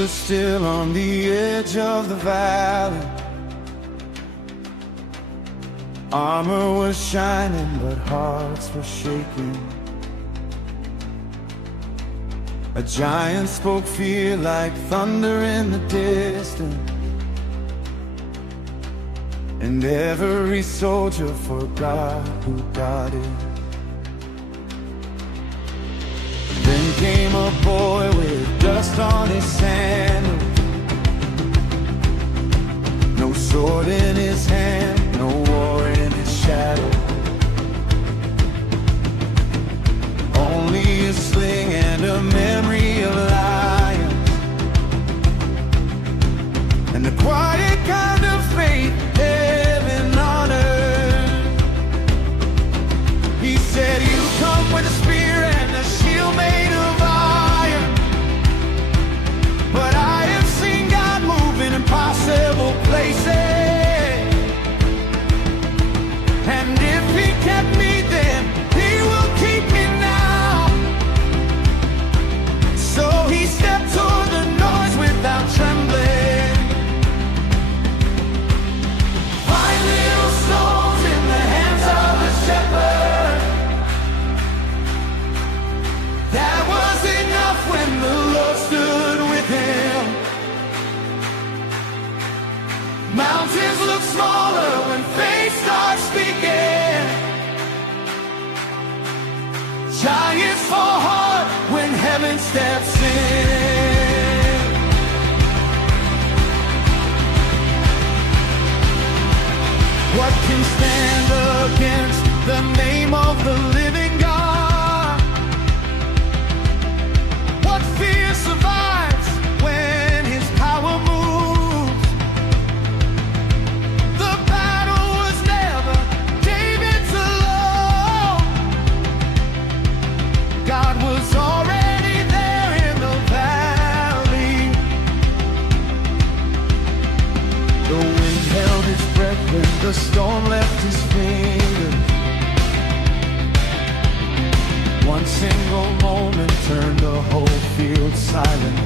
stood still on the edge of the valley. Armor was shining, but hearts were shaking. A giant spoke fear like thunder in the distance, and every soldier forgot who God is. Then came a boy with dust on his sandals, no sword in his hand, no war in his shadow, only a sling and a memory of lions, and the quiet kind of faith heaven on earth. He said, you come with a spear and a shield made of iron, but I have seen God move in impossible places. And if he kept me then, he will keep me now. So he stepped toward the noise without trembling. Five little stones in the hands of a shepherd, that was enough when the Lord stood with him. Mountains look smaller when faith starts speaking. Giants fall hard when heaven steps in. What can stand against the name of the living God? What fear survives when his power moves? The battle was never David's alone. God was already there in the valley. The wind held its breath when the storm left his fingers. One single moment turned the whole field silent.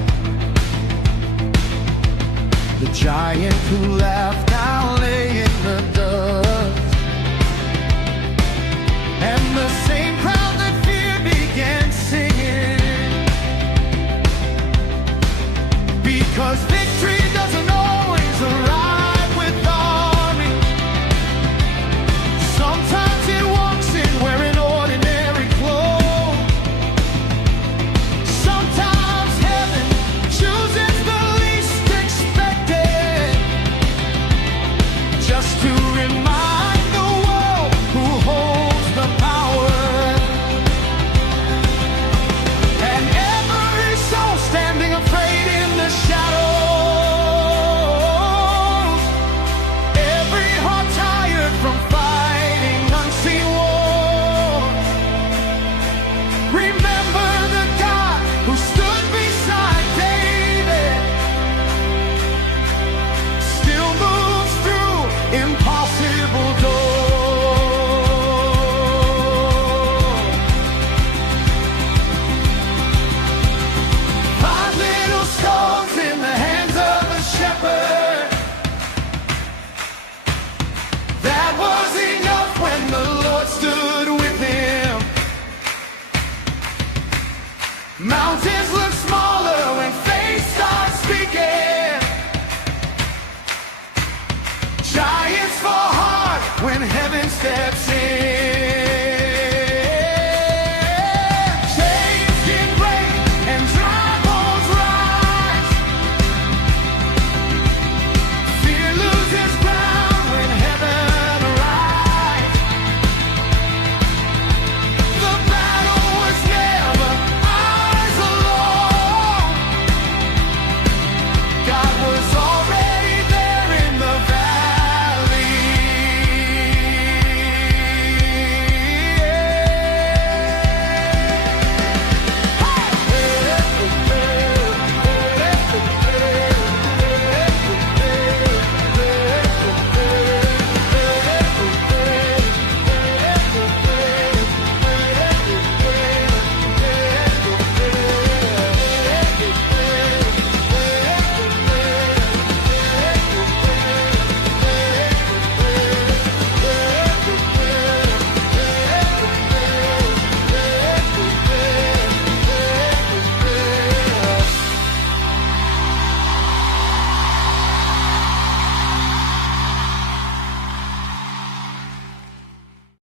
The giant who laughed now lay in the dust, and the same crowd that feared began singing, because victory doesn't always arrive with armies. Sometimes it walks in wearing ordinary clothes. Sometimes heaven chooses the least expected, just to remind the world who holds the power. And every soul standing afraid in the shadows, every heart tired from fighting unseen wars, remember the God who stood beside David, still moves through impossible doors. Five little stones in the hands of a shepherd, that was enough when the Lord stood with him. Mountains